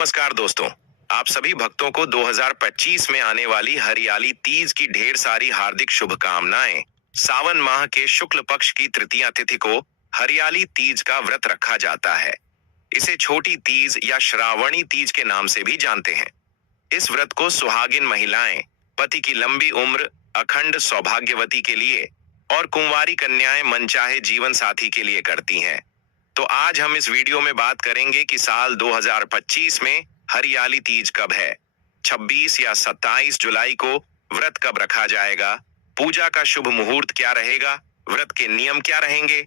नमस्कार दोस्तों। आप सभी भक्तों को 2025 में आने वाली हरियाली तीज की ढेर सारी हार्दिक शुभकामनाएं। सावन माह के शुक्ल पक्ष की तृतीया तिथि को हरियाली तीज का व्रत रखा जाता है। इसे छोटी तीज या श्रावणी तीज के नाम से भी जानते हैं। इस व्रत को सुहागिन महिलाएं पति की लंबी उम्र, अखंड सौभाग्यवती के लिए और कुंवारी कन्याएं मनचाहे जीवन साथी के लिए करती हैं। तो आज हम इस वीडियो में बात करेंगे कि साल 2025 में हरियाली तीज कब है, 26 या 27 जुलाई को व्रत कब रखा जाएगा, पूजा का शुभ मुहूर्त क्या रहेगा, व्रत के नियम क्या रहेंगे,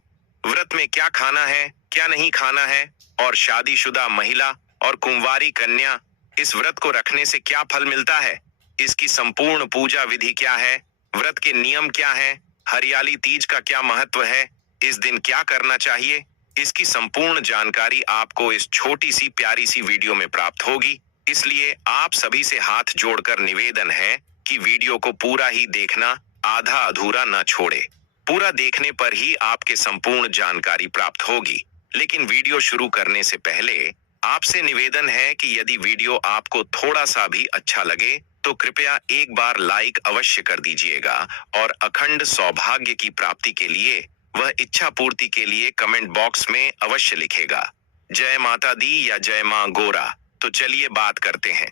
व्रत में क्या खाना है, क्या नहीं खाना है, और शादीशुदा महिला और कुंवारी कन्या इस व्रत को रखने से क्या फल मिलता है, इसकी संपूर्ण पूजा विधि क्या है, व्रत के नियम क्या है, हरियाली तीज का क्या महत्व है, इस दिन क्या करना चाहिए, इसकी संपूर्ण जानकारी आपको इस छोटी सी प्यारी सी वीडियो में प्राप्त होगी। इसलिए आप सभी से हाथ जोड़कर निवेदन है कि वीडियो को पूरा ही देखना, आधा अधूरा न छोड़े। पूरा देखने पर ही आपके संपूर्ण जानकारी प्राप्त होगी। लेकिन वीडियो शुरू करने से पहले आपसे निवेदन है कि यदि वीडियो आपको थोड़ा सा भी अच्छा लगे तो कृपया एक बार लाइक अवश्य कर दीजिएगा और अखंड सौभाग्य की प्राप्ति के लिए वह इच्छा पूर्ति के लिए कमेंट बॉक्स में अवश्य लिखेगा, जय माता दी या जय मां गोरा। तो चलिए बात करते हैं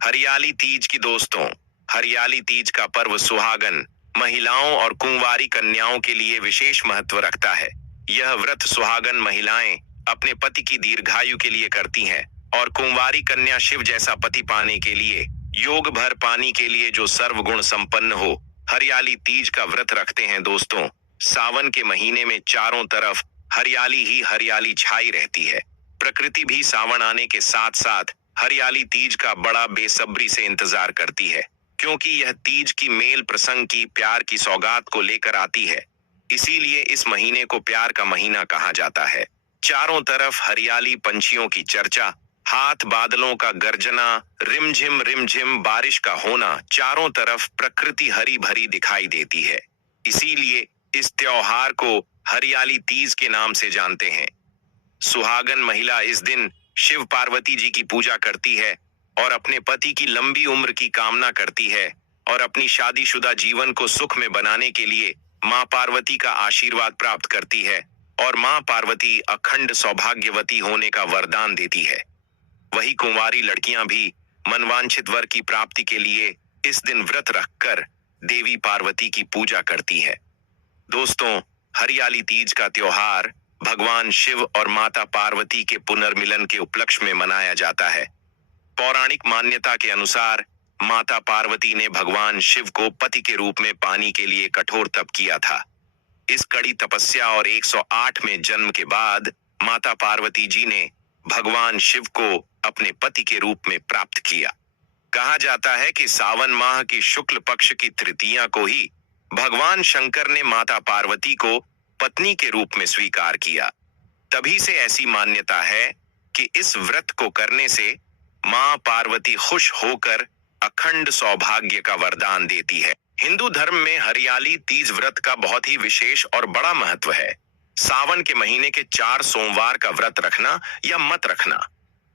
हरियाली तीज की। दोस्तों, हरियाली तीज का पर्व सुहागन महिलाओं और कुंवारी कन्याओं के लिए विशेष महत्व रखता है। यह व्रत सुहागन महिलाएं अपने पति की दीर्घायु के लिए करती हैं और कुंवारी कन्या शिव जैसा पति पाने के लिए, योग भर पानी के लिए जो सर्वगुण संपन्न हो, हरियाली तीज का व्रत रखते हैं। दोस्तों, सावन के महीने में चारों तरफ हरियाली ही हरियाली छाई रहती है। प्रकृति भी सावन आने के साथ साथ हरियाली तीज का बड़ा बेसब्री से इंतजार करती है, क्योंकि यह तीज की मेल प्रसंग की प्यार की सौगात को लेकर आती है। इसीलिए इस महीने को प्यार का महीना कहा जाता है। चारों तरफ हरियाली, पंछियों की चर्चा, हाथ बादलों का गर्जना, रिमझिम बारिश का होना, चारों तरफ प्रकृति हरी भरी दिखाई देती है। इसीलिए इस त्योहार को हरियाली तीज के नाम से जानते हैं। सुहागन महिला इस दिन शिव पार्वती जी की पूजा करती है और अपने पति की लंबी उम्र की कामना करती है और अपनी शादीशुदा जीवन को सुख में बनाने के लिए मां पार्वती का आशीर्वाद प्राप्त करती है और मां पार्वती अखंड सौभाग्यवती होने का वरदान देती है। वही कुंवारी लड़कियां भी मनवांछित वर की प्राप्ति के लिए इस दिन व्रत रखकर देवी पार्वती की पूजा करती है। दोस्तों, हरियाली तीज का त्योहार भगवान शिव और माता पार्वती के पुनर्मिलन के उपलक्ष्य में मनाया जाता है। पौराणिक मान्यता के अनुसार माता पार्वती ने भगवान शिव को पति के रूप में पाने के लिए कठोर तप किया था। इस कड़ी तपस्या और 108 में जन्म के बाद माता पार्वती जी ने भगवान शिव को अपने पति के रूप में प्राप्त किया। कहा जाता है कि सावन माह की शुक्ल पक्ष की तृतीया को ही भगवान शंकर ने माता पार्वती को पत्नी के रूप में स्वीकार किया। तभी से ऐसी मान्यता है कि इस व्रत को करने से मां पार्वती खुश होकर अखंड सौभाग्य का वरदान देती है। हिंदू धर्म में हरियाली तीज व्रत का बहुत ही विशेष और बड़ा महत्व है। सावन के महीने के 4 सोमवार का व्रत रखना या मत रखना,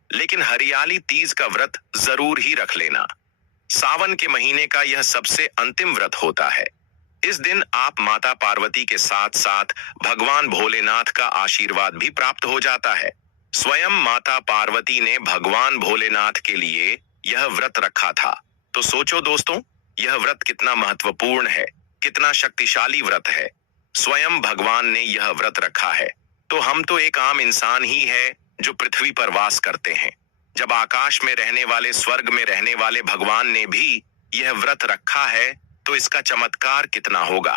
लेकिन हरियाली तीज का व्रत जरूर ही रख लेना। सावन के महीने का यह सबसे अंतिम व्रत होता है। इस दिन आप माता पार्वती के साथ साथ भगवान भोलेनाथ का आशीर्वाद भी प्राप्त हो जाता है। स्वयं माता पार्वती ने भगवान भोलेनाथ के लिए यह व्रत रखा था। तो सोचो दोस्तों, यह व्रत कितना महत्वपूर्ण है, कितना शक्तिशाली व्रत है। स्वयं भगवान ने यह व्रत रखा है, तो हम तो एक आम इंसान ही है जो पृथ्वी पर वास करते हैं। जब आकाश में रहने वाले, स्वर्ग में रहने वाले भगवान ने भी यह व्रत रखा है, तो इसका चमत्कार कितना होगा,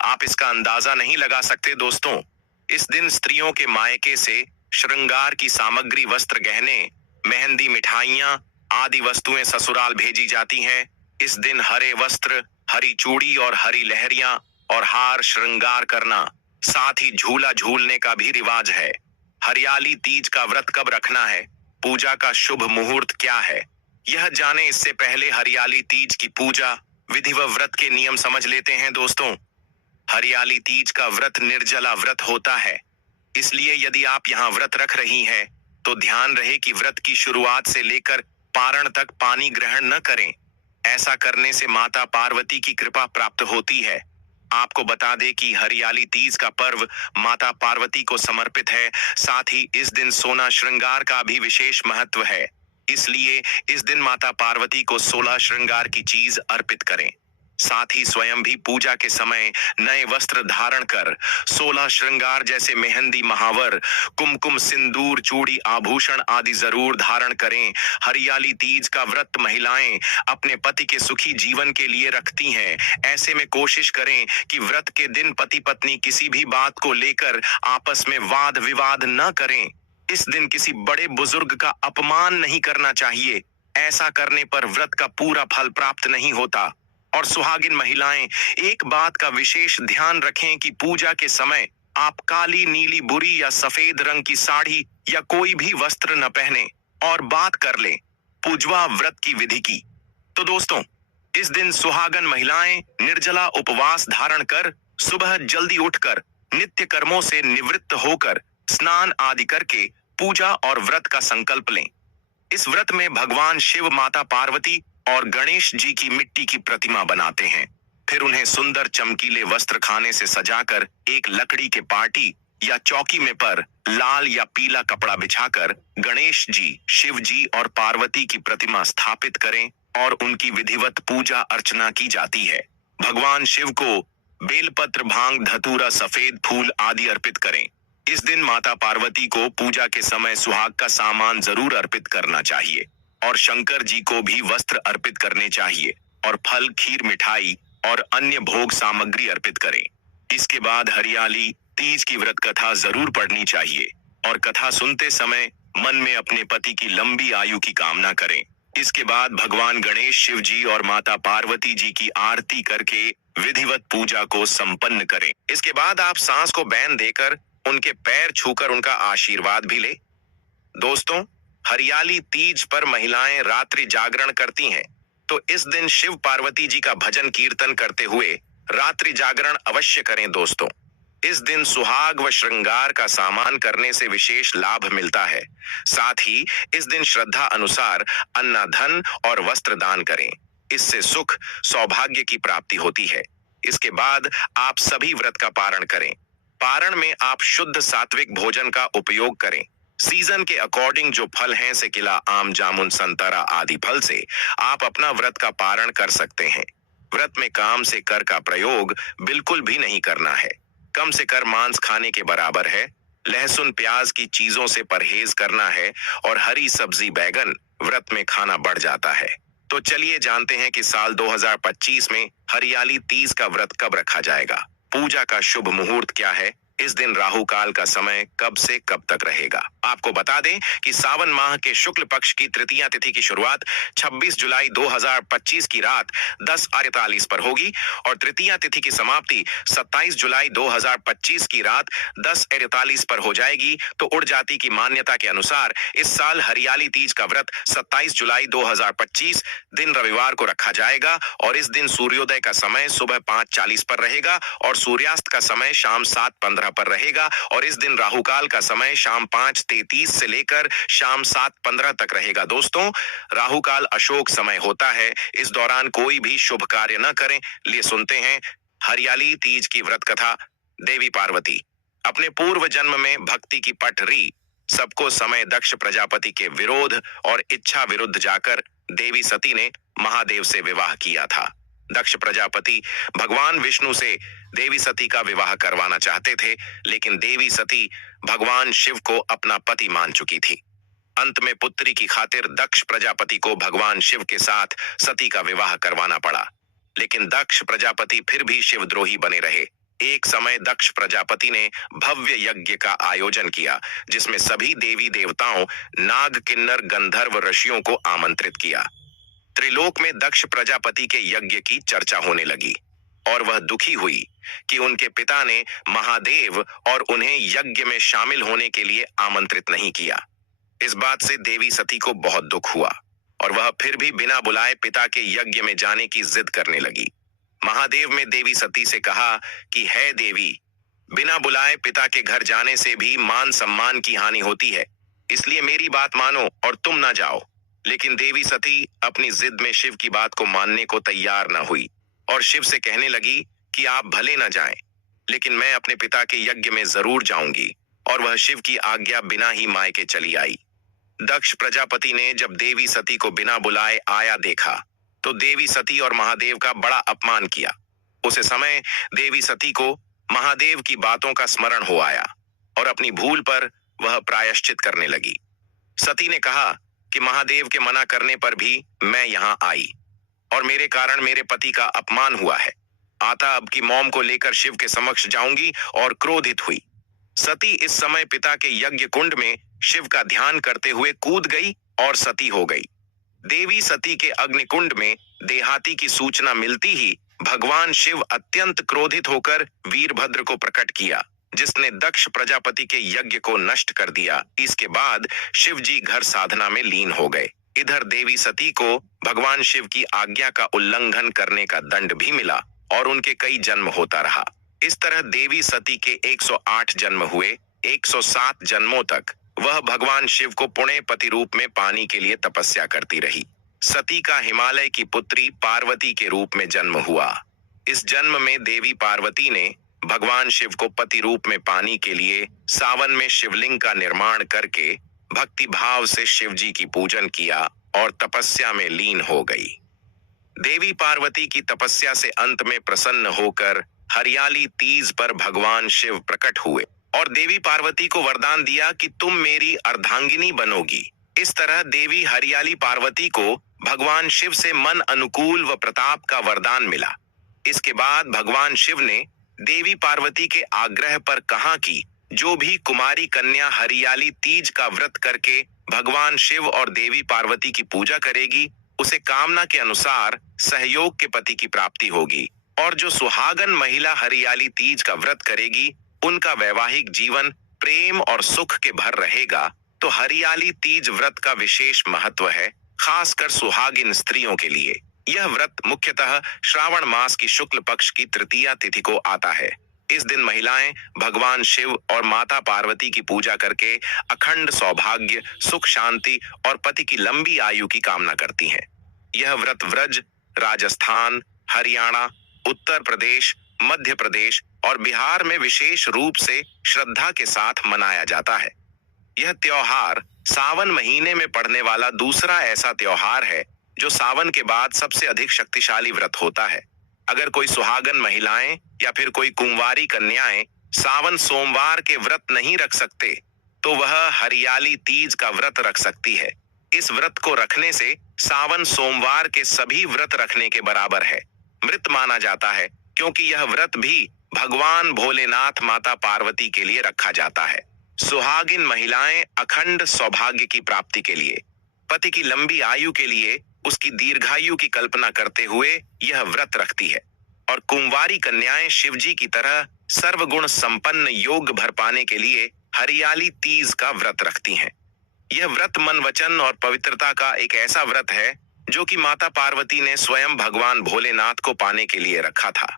आप इसका अंदाजा नहीं लगा सकते। दोस्तों, इस दिन स्त्रियों के मायके से श्रृंगार की सामग्री, वस्त्र, गहने, मेहंदी, मिठाइयां आदि वस्तुएं ससुराल भेजी जाती हैं। इस दिन हरे वस्त्र, हरी चूड़ी और हरी लहरियां और हार श्रृंगार करना, साथ ही झूला झूलने का भी रिवाज है। हरियाली तीज का व्रत कब रखना है, पूजा का शुभ मुहूर्त क्या है, यह जाने इससे पहले हरियाली तीज की पूजा विधि व व्रत के नियम समझ लेते हैं। दोस्तों, हरियाली तीज का व्रत निर्जला व्रत होता है, इसलिए यदि आप यहाँ व्रत रख रही हैं तो ध्यान रहे कि व्रत की शुरुआत से लेकर पारण तक पानी ग्रहण न करें। ऐसा करने से माता पार्वती की कृपा प्राप्त होती है। आपको बता दें कि हरियाली तीज का पर्व माता पार्वती को समर्पित है। साथ ही इस दिन सोना श्रृंगार का भी विशेष महत्व है। इसलिए इस दिन माता पार्वती को 16 श्रृंगार की चीज अर्पित करें। साथ ही स्वयं भी पूजा के समय नए वस्त्र धारण कर 16 श्रृंगार जैसे मेहंदी, महावर, कुमकुम, सिंदूर, चूड़ी, आभूषण आदि जरूर धारण करें। हरियाली तीज का व्रत महिलाएं अपने पति के सुखी जीवन के लिए रखती हैं। ऐसे में कोशिश करें कि व्रत के दिन पति पत्नी किसी भी बात को लेकर आपस में वाद विवाद न करें। इस दिन किसी बड़े बुजुर्ग का अपमान नहीं करना चाहिए। ऐसा करने पर व्रत का पूरा फल प्राप्त नहीं होता। और सुहागिन महिलाएं एक बात का विशेष ध्यान रखें कि पूजा के समय आप काली, नीली, बुरी या सफेद रंग की साड़ी या कोई भी वस्त्र न पहने। और बात कर लें पूजवा व्रत की विधि की, तो दोस्तों इस दिन सुहागन महिलाएं निर्जला उपवास धारण कर सुबह जल्दी उठकर नित्य कर्मों से निवृत्त होकर स्नान आदि करके पूजा और व्रत का संकल्प लें। इस व्रत में भगवान शिव, माता पार्वती और गणेश जी की मिट्टी की प्रतिमा बनाते हैं। फिर उन्हें सुंदर चमकीले वस्त्र खाने से सजाकर एक लकड़ी के पार्टी या चौकी में पर लाल या पीला कपड़ा बिछाकर गणेश जी, शिव जी और पार्वती की प्रतिमा स्थापित करें और उनकी विधिवत पूजा अर्चना की जाती है। भगवान शिव को बेलपत्र, भांग, धतूरा, सफेद फूल आदि अर्पित करें। इस दिन माता पार्वती को पूजा के समय सुहाग का सामान जरूर अर्पित करना चाहिए और शंकर जी को भी वस्त्र अर्पित करने चाहिए और फल, खीर, मिठाई और अन्य भोग सामग्री अर्पित करें। इसके बाद हरियाली तीज की व्रत कथा जरूर पढ़नी चाहिए और कथा सुनते समय मन में अपने पति की लंबी आयु की कामना करें। इसके बाद भगवान गणेश, शिव जी और माता पार्वती जी की आरती करके विधिवत पूजा को संपन्न करें। इसके बाद आप सांस को बैन देकर उनके पैर छूकर उनका आशीर्वाद भी ले। दोस्तों, हरियाली तीज पर महिलाएं रात्रि जागरण करती हैं, तो इस दिन शिव पार्वती जी का भजन कीर्तन करते हुए रात्रि जागरण अवश्य करें। दोस्तों, इस दिन सुहाग व श्रृंगार का सामान करने से विशेष लाभ मिलता है। साथ ही इस दिन श्रद्धा अनुसार अन्न, धन और वस्त्र दान करें। इससे सुख, सौभाग्य की प्राप्ति होती है। इसके बाद आप सभी व्रत का पारण करें। पारण में आप शुद्ध सात्विक भोजन का उपयोग करें। सीजन के अकॉर्डिंग जो फल हैं, से केला, आम, जामुन, संतरा आदि फल से आप अपना व्रत का पारण कर सकते हैं। व्रत में काम से कर का प्रयोग बिल्कुल भी नहीं करना है। कम से कर मांस खाने के बराबर है। लहसुन, प्याज की चीजों से परहेज करना है और हरी सब्जी, बैगन व्रत में खाना बढ़ जाता है। तो चलिए जानते हैं कि साल 2025 में हरियाली तीज का व्रत कब रखा जाएगा। पूजा का शुभ मुहूर्त क्या है? इस दिन राहु काल का समय कब से कब तक रहेगा? आपको बता दें कि सावन माह के शुक्ल पक्ष की तृतीया तिथि की शुरुआत 26 जुलाई 2025 की रात 10:48 पर होगी और तृतीया तिथि की समाप्ति 27 जुलाई 2025 की रात 10:48 पर हो जाएगी। तो उड़ जाति की मान्यता के अनुसार इस साल हरियाली तीज का व्रत 27 जुलाई 2025 दिन रविवार को रखा जाएगा और इस दिन सूर्योदय का समय सुबह 5:40 पर रहेगा और सूर्यास्त का समय शाम 7:15 पर रहेगा और इस दिन राहु काल का समय शाम 5:33 से लेकर शाम 7:15 तक रहेगा। दोस्तों, राहु काल अशोक समय होता है। इस दौरान कोई भी शुभ कार्य न करें। लिए सुनते हैं हरियाली तीज की व्रत कथा। देवी पार्वती अपने पूर्व जन्म में भक्ति की पठ री सबको समय दक्ष प्रजापति के विरोध और इच्छा विरुद्ध जाकर देवी सती ने महादेव से विवाह किया था। दक्ष प्रजापति भगवान विष्णु से देवी सती का विवाह करवाना चाहते थे, लेकिन देवी सती भगवान शिव को अपना पति मान चुकी थी। अंत में पुत्री की खातिर दक्ष प्रजापति को भगवान शिव के साथ सती का विवाह करवाना पड़ा, लेकिन दक्ष प्रजापति फिर भी शिवद्रोही बने रहे। एक समय दक्ष प्रजापति ने भव्य यज्ञ का आयोजन किया, जिसमें सभी देवी देवताओं, नाग, किन्नर, गंधर्व, ऋषियों को आमंत्रित किया। त्रिलोक में दक्ष प्रजापति के यज्ञ की चर्चा होने लगी और वह दुखी हुई कि उनके पिता ने महादेव और उन्हें यज्ञ में शामिल होने के लिए आमंत्रित नहीं किया। इस बात से देवी सती को बहुत दुख हुआ और वह फिर भी बिना बुलाए पिता के यज्ञ में जाने की जिद करने लगी। महादेव ने देवी सती से कहा कि है देवी, बिना बुलाए पिता के घर जाने से भी मान सम्मान की हानि होती है। इसलिए मेरी बात मानो और तुम ना जाओ। लेकिन देवी सती अपनी जिद में शिव की बात को मानने को तैयार न हुई और शिव से कहने लगी कि आप भले न जाएं, लेकिन मैं अपने पिता के यज्ञ में जरूर जाऊंगी। और वह शिव की आज्ञा बिना ही मायके चली आई। दक्ष प्रजापति ने जब देवी सती को बिना बुलाए आया देखा तो देवी सती और महादेव का बड़ा अपमान किया। उस समय देवी सती को महादेव की बातों का स्मरण हो आया और अपनी भूल पर वह प्रायश्चित करने लगी। सती ने कहा कि महादेव के मना करने पर भी मैं यहाँ आई और मेरे कारण मेरे पति का अपमान हुआ है। आता अब की मौम को लेकर शिव के समक्ष जाऊंगी और क्रोधित हुई। सती इस समय पिता के यज्ञ कुंड में शिव का ध्यान करते हुए कूद गई और सती हो गई। देवी सती के अग्निकुंड में देहाती की सूचना मिलती ही भगवान शिव अत्यंत क्रोधित होकर वीरभद्र को प्रकट किया, जिसने दक्ष प्रजापति के यज्ञ को नष्ट कर दिया। इसके बाद शिव जी घर साधना में लीन हो गए। इधर देवी सती को भगवान शिव की आज्ञा का उल्लंघन करने का दंड भी मिला और उनके कई जन्म होता रहा। इस तरह देवी सती के 108 जन्म हुए। 107 जन्मों तक वह भगवान शिव को पुण्य पति रूप में पाने के लिए तपस्या करती रही। सती का हिमालय की पुत्री पार्वती के रूप में जन्म हुआ। इस जन्म में देवी पार्वती ने भगवान शिव को पति रूप में पाने के लिए सावन में शिवलिंग का निर्माण करके भक्ति भाव से शिव जी की पूजन किया और तपस्या में लीन हो गई। देवी पार्वती की तपस्या से अंत में प्रसन्न होकर हरियाली तीज पर भगवान शिव प्रकट हुए और देवी पार्वती को वरदान दिया कि तुम मेरी अर्धांगिनी बनोगी। इस तरह देवी हरियाली पार्वती को भगवान शिव से मन अनुकूल व प्रताप का वरदान मिला। इसके बाद भगवान शिव ने देवी पार्वती के आग्रह पर कहा कि जो भी कुमारी कन्या हरियाली तीज का व्रत करके भगवान शिव और देवी पार्वती की पूजा करेगी, उसे कामना के अनुसार सहयोग के पति की प्राप्ति होगी। और जो सुहागन महिला हरियाली तीज का व्रत करेगी, उनका वैवाहिक जीवन प्रेम और सुख के भर रहेगा। तो हरियाली तीज व्रत का विशेष महत्व है, खासकर सुहागिन स्त्रियों के लिए। यह व्रत मुख्यतः श्रावण मास की शुक्ल पक्ष की तृतीया तिथि को आता है। इस दिन महिलाएं भगवान शिव और माता पार्वती की पूजा करके अखंड सौभाग्य, सुख, शांति और पति की लंबी आयु की कामना करती हैं। यह व्रत व्रज, राजस्थान, हरियाणा, उत्तर प्रदेश, मध्य प्रदेश और बिहार में विशेष रूप से श्रद्धा के साथ मनाया जाता है। यह त्योहार सावन महीने में पड़ने वाला दूसरा ऐसा त्योहार है जो सावन के बाद सबसे अधिक शक्तिशाली व्रत होता है। अगर कोई सुहागन महिलाएं या फिर कोई कुंवारी कन्याएं सावन सोमवार के व्रत नहीं रख सकते तो वह हरियाली तीज का व्रत रख सकती है। इस व्रत को रखने से सावन सोमवार के सभी व्रत रखने के बराबर है। मृत माना जाता है क्योंकि यह व्रत भी भगवान भोलेनाथ माता पार्वती के लिए रखा जाता है। सुहागिन महिलाएं अखंड सौभाग्य की प्राप्ति के लिए, पति की लंबी आयु के लिए उसकी दीर्घायु की कल्पना करते हुए यह व्रत रखती है। और कुंवारी कन्याएं शिवजी की तरह सर्वगुण संपन्न योग भर पाने के लिए हरियाली तीज का व्रत रखती हैं। यह व्रत मन, वचन और पवित्रता का एक ऐसा व्रत है जो कि माता पार्वती ने स्वयं भगवान भोलेनाथ को पाने के लिए रखा था।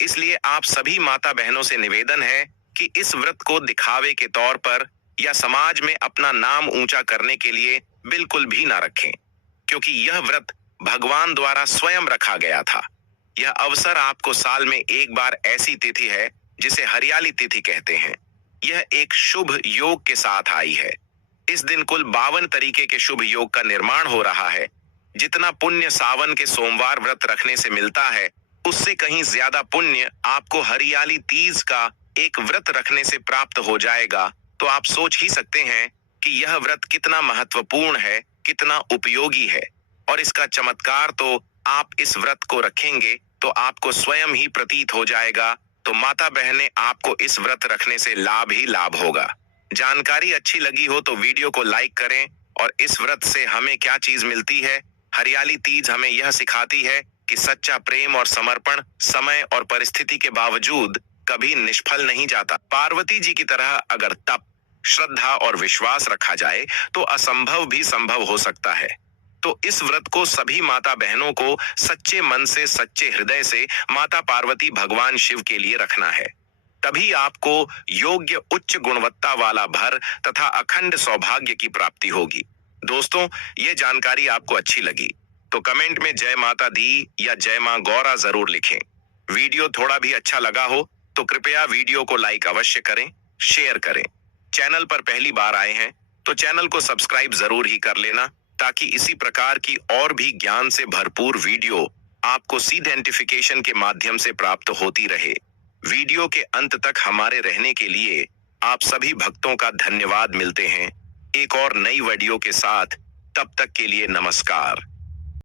इसलिए आप सभी माता बहनों से निवेदन है कि इस व्रत को दिखावे के तौर पर या समाज में अपना नाम ऊंचा करने के लिए बिल्कुल भी ना रखें, क्योंकि यह व्रत भगवान द्वारा स्वयं रखा गया था। यह अवसर आपको साल में एक बार ऐसी तिथि है जिसे हरियाली तिथि कहते हैं। यह एक शुभ योग के साथ आई है। इस दिन कुल 52 तरीके के शुभ योग का निर्माण हो रहा है। जितना पुण्य सावन के सोमवार व्रत रखने से मिलता है, उससे कहीं ज्यादा पुण्य आपको हरियाली तीज का एक व्रत रखने से प्राप्त हो जाएगा। तो आप सोच ही सकते हैं कि यह व्रत कितना महत्वपूर्ण है, कितना उपयोगी है। और इसका चमत्कार तो आप इस व्रत को रखेंगे तो आपको स्वयं ही प्रतीत हो जाएगा। तो माता बहनें, आपको इस व्रत रखने से लाभ ही लाभ होगा। जानकारी अच्छी लगी हो तो वीडियो को लाइक करें। और इस व्रत से हमें क्या चीज मिलती है? हरियाली तीज हमें यह सिखाती है कि सच्चा प्रेम और समर्पण समय और परिस्थिति के बावजूद कभी निष्फल नहीं जाता। पार्वती जी की तरह अगर तप, श्रद्धा और विश्वास रखा जाए तो असंभव भी संभव हो सकता है। तो इस व्रत को सभी माता बहनों को सच्चे मन से, सच्चे हृदय से माता पार्वती भगवान शिव के लिए रखना है। तभी आपको योग्य उच्च गुणवत्ता वाला भर तथा अखंड सौभाग्य की प्राप्ति होगी। दोस्तों, ये जानकारी आपको अच्छी लगी तो कमेंट में जय माता दी या जय मां गौरा जरूर लिखें। वीडियो थोड़ा भी अच्छा लगा हो तो कृपया वीडियो को लाइक अवश्य करें, शेयर करें। चैनल पर पहली बार आए हैं तो चैनल को सब्सक्राइब जरूर ही कर लेना, ताकि इसी प्रकार की और भी ज्ञान से भरपूर वीडियो आपको सीधे नोटिफिकेशन के माध्यम से प्राप्त होती रहे। वीडियो के अंत तक हमारे रहने के लिए आप सभी भक्तों का धन्यवाद। मिलते हैं एक और नई वीडियो के साथ, तब तक के लिए नमस्कार।